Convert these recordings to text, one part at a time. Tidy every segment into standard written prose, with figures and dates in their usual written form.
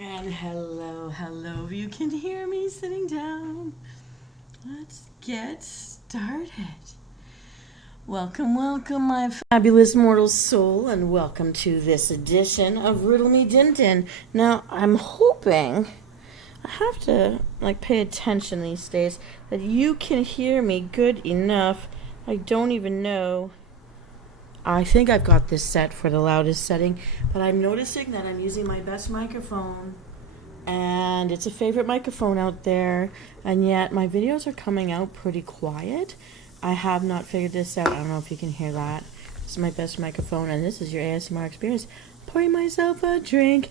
And hello, you can hear me sitting down. Let's get started. Welcome, my fabulous mortal soul, and welcome to this edition of Riddle Me Din Din. Now, I'm hoping, I have to pay attention these days, that you can hear me good enough. I don't even know. I think I've got this set for the loudest setting, but I'm noticing that I'm using my best microphone, and it's a favorite microphone out there, and yet my videos are coming out pretty quiet. I have not figured this out. I don't know if you can hear that. This is my best microphone, and this is your ASMR experience. Pouring myself a drink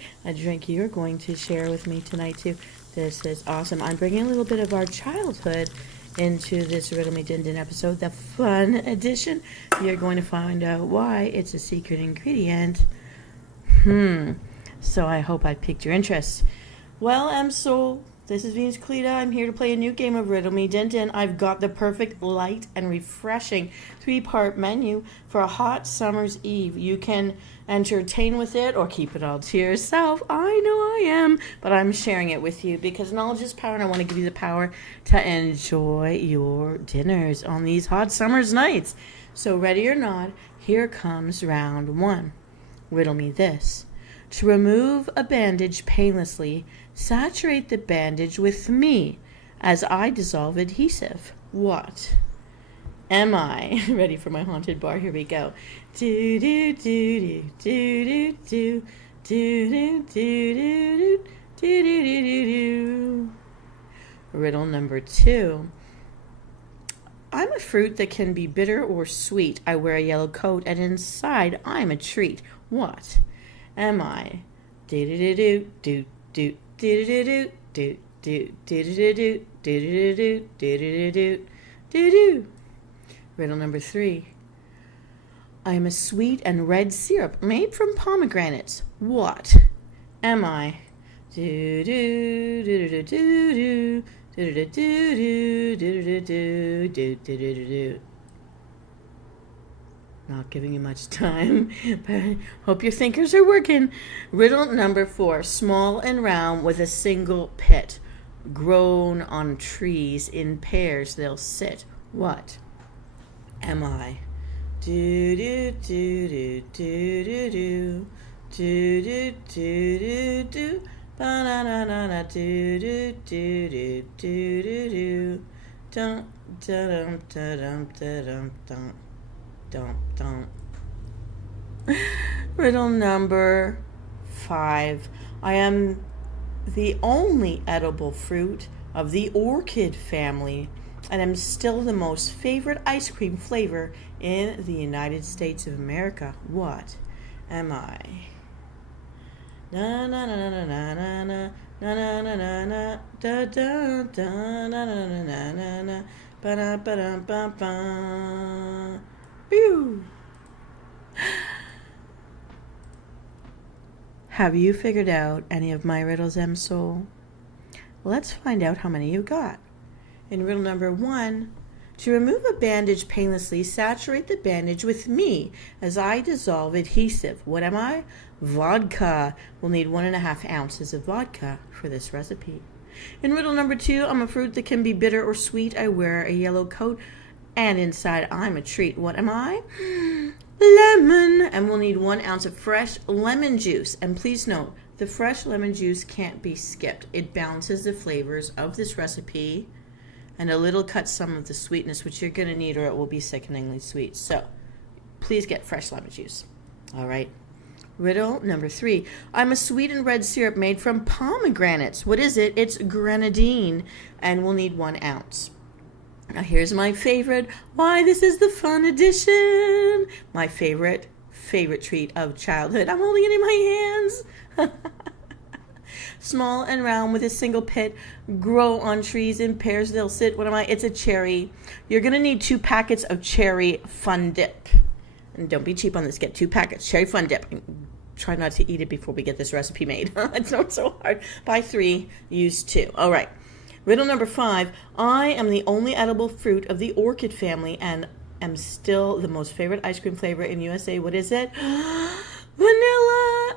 you're going to share with me tonight too. This is awesome. I'm bringing a little bit of our childhood into this Riddle Me Din Din episode, the fun edition. You're going to find out why it's a secret ingredient. So I hope I piqued your interest. Well, Msouls, this is Venus Callida. I'm here to play a new game of Riddle Me Din Din. I've got the perfect light and refreshing 3-part menu for a hot summer's eve. You can entertain with it or keep it all to yourself. I know I am, but I'm sharing it with you because knowledge is power, and I want to give you the power to enjoy your dinners on these hot summer's nights. So ready or not, here comes round 1. Riddle me this. To remove a bandage painlessly, saturate the bandage with me as I dissolve adhesive. What am I? Ready for my haunted bar? Here we go. Do do do do do do do do do do do do do. Riddle number 2. I'm a fruit that can be bitter or sweet. I wear a yellow coat, and inside I'm a treat. What am I? Do do do do do do do do do do do do do do do do do do do. Riddle number 3. I am a sweet and red syrup made from pomegranates. What am I? Do do do do do do do do do do do do do do do. Not giving you much time, but hope your thinkers are working. Riddle number 4. Small and round with a single pit. Grown on trees in pairs they'll sit. What am I? Do do do do do do do do do do do do ba na na na na do do do do do do do dum dum dum dum dum. Don't. Riddle number 5. I am the only edible fruit of the orchid family, and am still the most favorite ice cream flavor in the United States of America. What am I? Na na na na na na na na na na na da da da na na na na na na ba da ba da ba ba. Pew. Have you figured out any of my riddles, Msouls? Let's find out how many you got. In riddle number 1, to remove a bandage painlessly, saturate the bandage with me as I dissolve adhesive. What am I? Vodka. We'll need 1.5 ounces of vodka for this recipe. In riddle number 2, I'm a fruit that can be bitter or sweet. I wear a yellow coat, and inside I'm a treat. What am I? Lemon. And we'll need 1 ounce of fresh lemon juice. And please note, the fresh lemon juice can't be skipped. It balances the flavors of this recipe, and a little cuts some of the sweetness, which you're going to need, or it will be sickeningly sweet. So please get fresh lemon juice. All right. Riddle number 3. I'm a sweet and red syrup made from pomegranates. What is it? It's grenadine, and we'll need 1 ounce. Now here's my favorite. Why, this is the fun edition. My favorite treat of childhood. I'm holding it in my hands. Small and round with a single pit. Grow on trees in pairs they'll sit. What am I? It's a cherry. You're going to need 2 packets of cherry fun dip. And don't be cheap on this. Get 2 packets. Cherry fun dip. Try not to eat it before we get this recipe made. It's not so hard. Buy 3. Use 2. All right. Riddle number 5. I am the only edible fruit of the orchid family and am still the most favorite ice cream flavor in USA. What is it? Vanilla.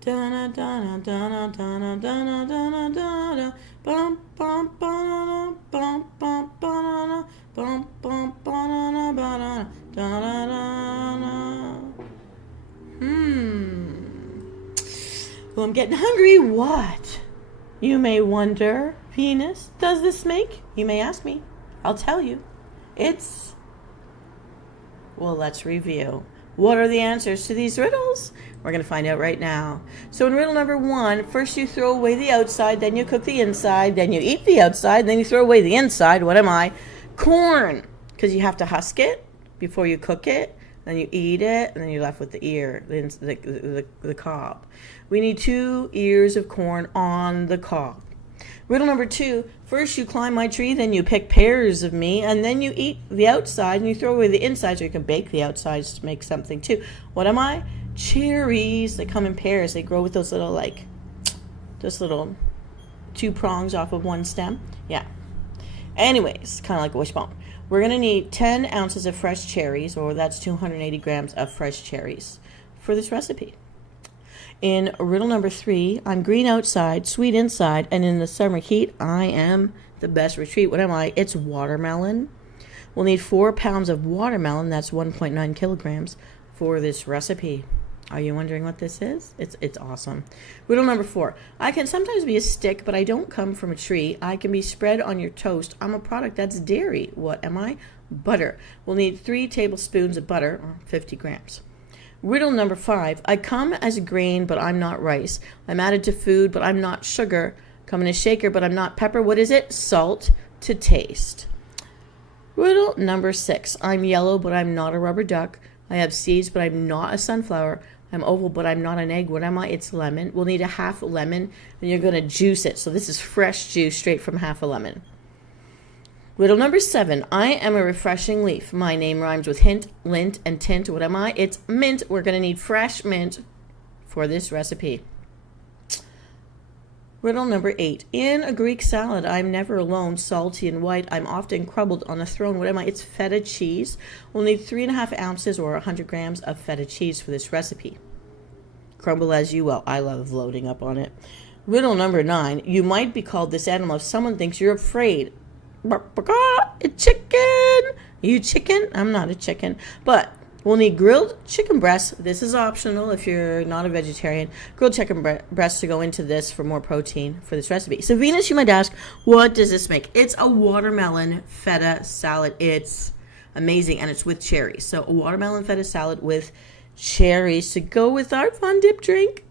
Dana dana dana dana dana dana dana bum bum banana bum bum banana bum bum banana banana dana. Well, I'm getting hungry. What? You may wonder, Venus, does this make? You may ask me. I'll tell you. Well, let's review. What are the answers to these riddles? We're going to find out right now. So in riddle number 1, first you throw away the outside, then you cook the inside, then you eat the outside, then you throw away the inside. What am I? Corn. Because you have to husk it before you cook it. Then you eat it, and then you're left with the ear, the cob. We need 2 ears of corn on the cob. Riddle number 2, first you climb my tree, then you pick pears of me, and then you eat the outside, and you throw away the inside so you can bake the outsides to make something too. What am I? Cherries. They come in pairs. They grow with those little 2 prongs off of one stem. Yeah. Anyways, kind of like a wishbone. We're going to need 10 ounces of fresh cherries, or that's 280 grams of fresh cherries for this recipe. In riddle number 3, I'm green outside, sweet inside, and in the summer heat, I am the best retreat. What am I? It's watermelon. We'll need 4 pounds of watermelon, that's 1.9 kilograms, for this recipe. Are you wondering what this is? It's awesome. Riddle number 4. I can sometimes be a stick, but I don't come from a tree. I can be spread on your toast. I'm a product that's dairy. What am I? Butter. We'll need 3 tablespoons of butter, or 50 grams. Riddle number 5. I come as a grain, but I'm not rice. I'm added to food, but I'm not sugar. Come in a shaker, but I'm not pepper. What is it? Salt to taste. Riddle number 6. I'm yellow, but I'm not a rubber duck. I have seeds, but I'm not a sunflower. I'm oval, but I'm not an egg. What am I? It's lemon. We'll need a half lemon, and you're going to juice it. So this is fresh juice straight from half a lemon. Riddle number 7. I am a refreshing leaf. My name rhymes with hint, lint, and tint. What am I? It's mint. We're going to need fresh mint for this recipe. Riddle number 8. In a Greek salad, I'm never alone, salty and white. I'm often crumbled on a throne. What am I? It's feta cheese. We'll need 3.5 ounces or 100 grams of feta cheese for this recipe. Crumble as you will. I love loading up on it. Riddle number 9. You might be called this animal if someone thinks you're afraid. A chicken. You chicken? I'm not a chicken. But we'll need grilled chicken breasts. This is optional if you're not a vegetarian. Grilled chicken breasts to go into this for more protein for this recipe. So Venus, you might ask, what does this make? It's a watermelon feta salad. It's amazing, and it's with cherries. So a watermelon feta salad with cherries to go with our fun dip drink.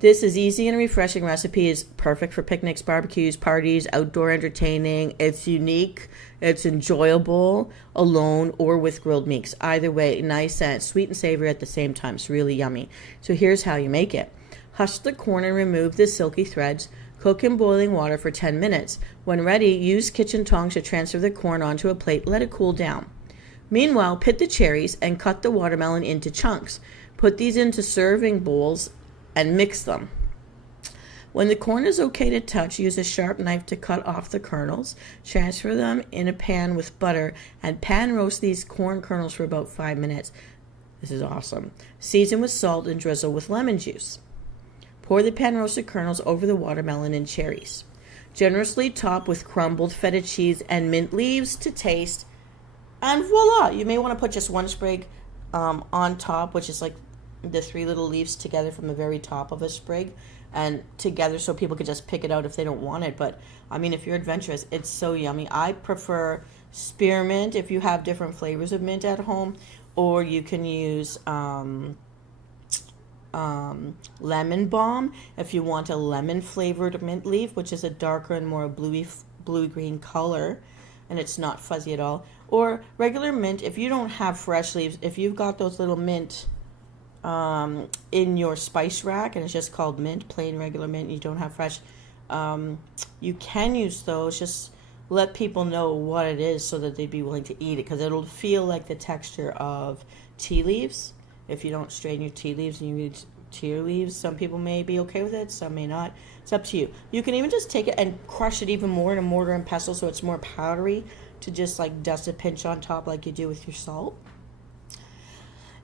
This is easy and refreshing recipe. Is perfect for picnics, barbecues, parties, outdoor entertaining. It's unique. It's enjoyable alone or with grilled meats. Either way, nice and sweet and savory at the same time. It's really yummy. So here's how you make it. Hush the corn and remove the silky threads. Cook in boiling water for 10 minutes. When ready, use kitchen tongs to transfer the corn onto a plate. Let it cool down. Meanwhile, pit the cherries and cut the watermelon into chunks. Put these into serving bowls and mix them. When the corn is okay to touch, use a sharp knife to cut off the kernels. Transfer them in a pan with butter and pan roast these corn kernels for about 5 minutes. This is awesome. Season with salt and drizzle with lemon juice. Pour the pan roasted kernels over the watermelon and cherries. Generously top with crumbled feta cheese and mint leaves to taste. And voila! You may want to put just 1 sprig on top, which is like the 3 little leaves together from the very top of a sprig and together so people could just pick it out if they don't want it. But I mean, if you're adventurous, it's so yummy. I prefer spearmint if you have different flavors of mint at home, or you can use lemon balm if you want a lemon flavored mint leaf, which is a darker and more bluey green color, and it's not fuzzy at all. Or regular mint if you don't have fresh leaves. If you've got those little mint in your spice rack and it's just called mint, plain regular mint, you don't have fresh, you can use those. Just let people know what it is so that they'd be willing to eat it, because it'll feel like the texture of tea leaves. If you don't strain your tea leaves and you use tea leaves, some people may be okay with it, some may not. It's up to you. You can even just take it and crush it even more in a mortar and pestle so it's more powdery, to just like dust a pinch on top like you do with your salt.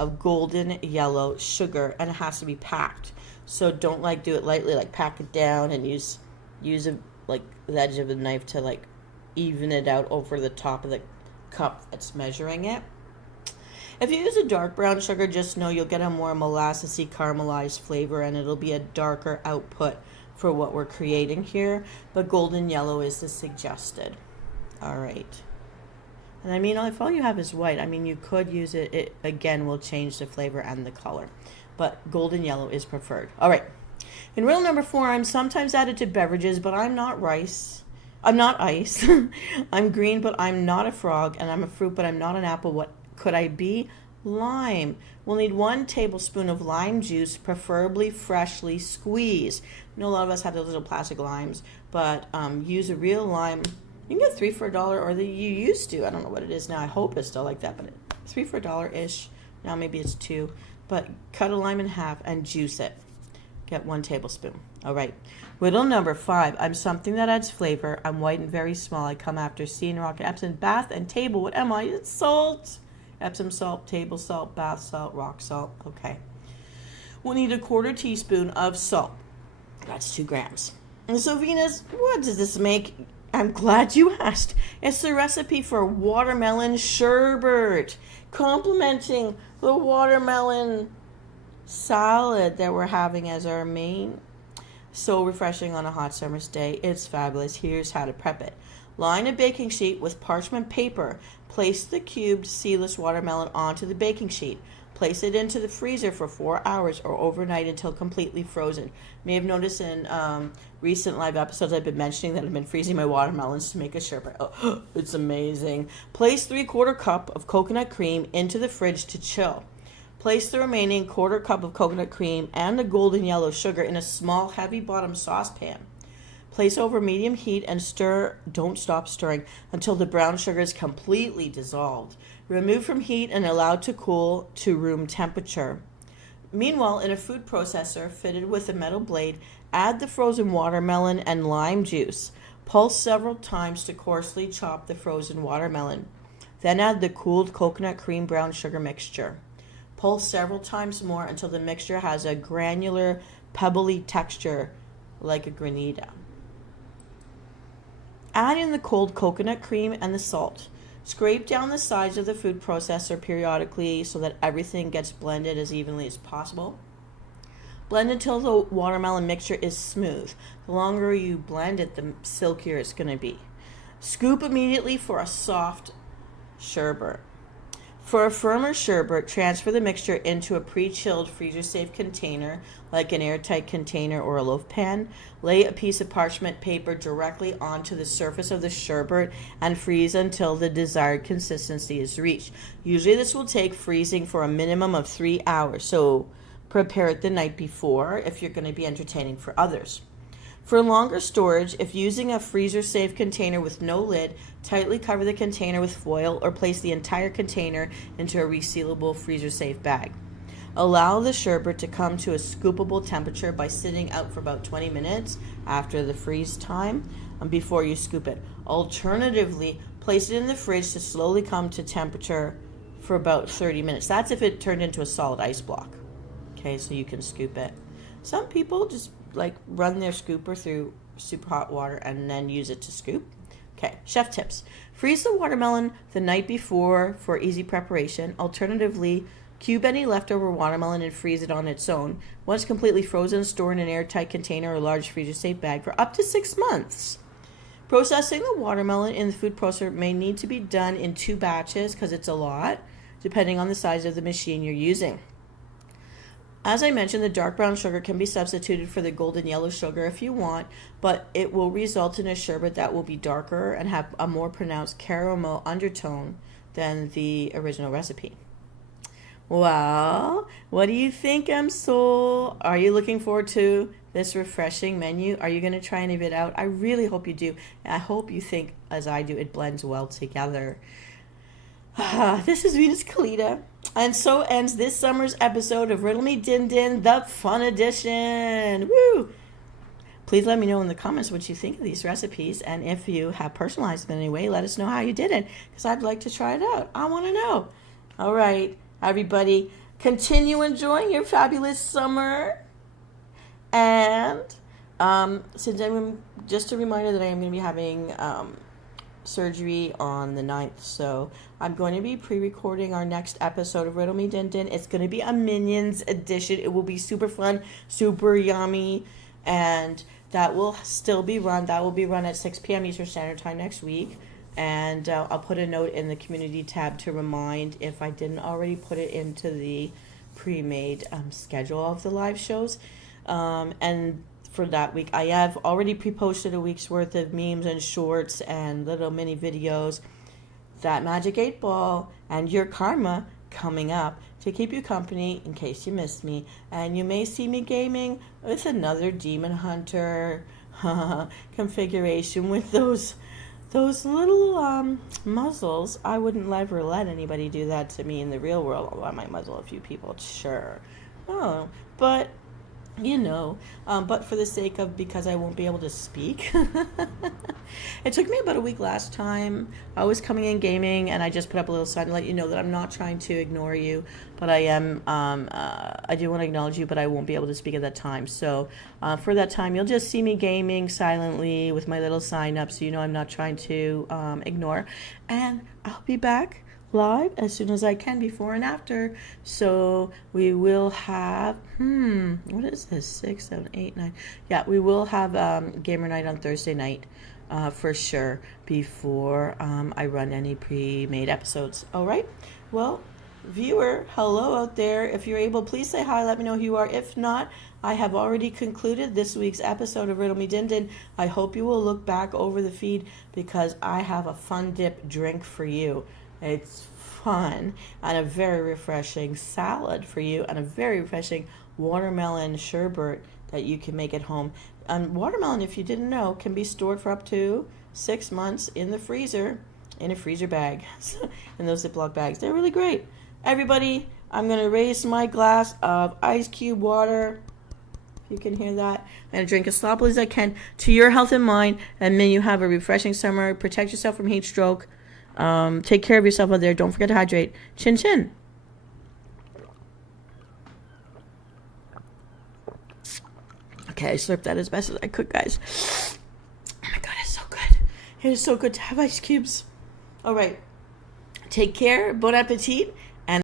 of golden yellow sugar, and it has to be packed. So don't like do it lightly, like pack it down and use like the edge of the knife to like even it out over the top of the cup that's measuring it. If you use a dark brown sugar, just know you'll get a more molassesy caramelized flavor, and it'll be a darker output for what we're creating here. But golden yellow is the suggested. All right. And I mean, if all you have is white, I mean, you could use it. It again will change the flavor and the color, but golden yellow is preferred. All right. In riddle number 4, I'm sometimes added to beverages, but I'm not rice. I'm not ice. I'm green, but I'm not a frog, and I'm a fruit, but I'm not an apple. What could I be? Lime. We'll need 1 tablespoon of lime juice, preferably freshly squeezed. I know a lot of us have those little plastic limes, but use a real lime. You can get 3 for $1, or you used to. I don't know what it is now. I hope it's still like that, but 3 for $1-ish. Now maybe it's 2. But cut a lime in half and juice it. Get 1 tablespoon. All right. Riddle number 5. I'm something that adds flavor. I'm white and very small. I come after sea and rock and Epsom, bath and table. What am I? It's salt. Epsom salt, table salt, bath salt, rock salt. Okay. We'll need 1/4 teaspoon of salt. That's 2 grams. And so, Venus, what does this make? I'm glad you asked. It's the recipe for watermelon sherbet, complementing the watermelon salad that we're having as our main. So refreshing on a hot summer's day. It's fabulous. Here's how to prep it. Line a baking sheet with parchment paper. Place the cubed seedless watermelon onto the baking sheet. Place it into the freezer for 4 hours or overnight until completely frozen. You may have noticed in recent live episodes I've been mentioning that I've been freezing my watermelons to make a sherbet. Oh, it's amazing. Place 3/4 cup of coconut cream into the fridge to chill. Place the remaining 1/4 cup of coconut cream and the golden yellow sugar in a small heavy bottom saucepan. Place over medium heat and stir, don't stop stirring, until the brown sugar is completely dissolved. Remove from heat and allow to cool to room temperature. Meanwhile, in a food processor fitted with a metal blade, add the frozen watermelon and lime juice. Pulse several times to coarsely chop the frozen watermelon. Then add the cooled coconut cream brown sugar mixture. Pulse several times more until the mixture has a granular, pebbly texture like a granita. Add in the cold coconut cream and the salt. Scrape down the sides of the food processor periodically so that everything gets blended as evenly as possible. Blend until the watermelon mixture is smooth. The longer you blend it, the silkier it's going to be. Scoop immediately for a soft sherbet. For a firmer sherbet, transfer the mixture into a pre-chilled freezer-safe container, like an airtight container or a loaf pan. Lay a piece of parchment paper directly onto the surface of the sherbet and freeze until the desired consistency is reached. Usually this will take freezing for a minimum of 3 hours, so prepare it the night before if you're going to be entertaining for others. For longer storage, if using a freezer-safe container with no lid, tightly cover the container with foil or place the entire container into a resealable freezer-safe bag. Allow the sherbet to come to a scoopable temperature by sitting out for about 20 minutes after the freeze time before you scoop it. Alternatively, place it in the fridge to slowly come to temperature for about 30 minutes. That's if it turned into a solid ice block. Okay, so you can scoop it. Some people just like run their scooper through super hot water and then use it to scoop. Okay, chef tips. Freeze the watermelon the night before for easy preparation. Alternatively, cube any leftover watermelon and freeze it on its own. Once completely frozen, store in an airtight container or large freezer-safe bag for up to 6 months. Processing the watermelon in the food processor may need to be done in 2 batches because it's a lot, depending on the size of the machine you're using. As I mentioned, the dark brown sugar can be substituted for the golden yellow sugar if you want, but it will result in a sherbet that will be darker and have a more pronounced caramel undertone than the original recipe. Well, what do you think, Msouls? Are you looking forward to this refreshing menu? Are you going to try any of it out? I really hope you do. I hope you think, as I do, it blends well together. This is Venus Callida, and so ends this summer's episode of Riddle Me Din Din, the fun edition. Woo! Please let me know in the comments what you think of these recipes, and if you have personalized them in any way, let us know how you did it, because I'd like to try it out. I want to know. All right, everybody, continue enjoying your fabulous summer. And since just a reminder that I am going to be having surgery on the 9th, so I'm going to be pre-recording our next episode of Riddle Me Din Din. It's going to be a Minions edition. It will be super fun, super yummy, and that will still be run. That will be run at 6 p.m. Eastern Standard Time next week. And I'll put a note in the community tab to remind if I didn't already put it into the pre-made schedule of the live shows. And for that week, I have already pre-posted a week's worth of memes and shorts and little mini videos. That Magic 8 Ball and Your Karma coming up to keep you company in case you missed me. And you may see me gaming with another Demon Hunter configuration with those little muzzles. I wouldn't ever let anybody do that to me in the real world, although I might muzzle a few people, sure. Oh, but but for the sake of, because I won't be able to speak. It took me about a week last time. I was coming in gaming, and I just put up a little sign to let you know that I'm not trying to ignore you, but I am. I do want to acknowledge you, but I won't be able to speak at that time. So for that time, you'll just see me gaming silently with my little sign up, so you know I'm not trying to ignore. And I'll be back live as soon as I can, before and after. So we will have what is this, 6, 7, 8, 9? Yeah, we will have gamer night on Thursday night for sure, before I run any pre-made episodes. All right, well, viewer, hello out there. If you're able, please say hi, let me know who you are. If not, I have already concluded this week's episode of Riddle Me Din Din. I hope you will look back over the feed, because I have a fun dip drink for you. It's fun and a very refreshing salad for you, and a very refreshing watermelon sherbet that you can make at home. And watermelon, if you didn't know, can be stored for up to 6 months in the freezer, in a freezer bag, in those Ziploc bags. They're really great. Everybody, I'm going to raise my glass of ice cube water. If you can hear that. I'm going to drink as sloppily as I can to your health and mind, and may you have a refreshing summer. Protect yourself from heat stroke. Take care of yourself out there. Don't forget to hydrate. Chin chin. Okay, I slurped that as best as I could, guys. Oh my god, it's so good. It is so good to have ice cubes. All right. Take care. Bon appetit.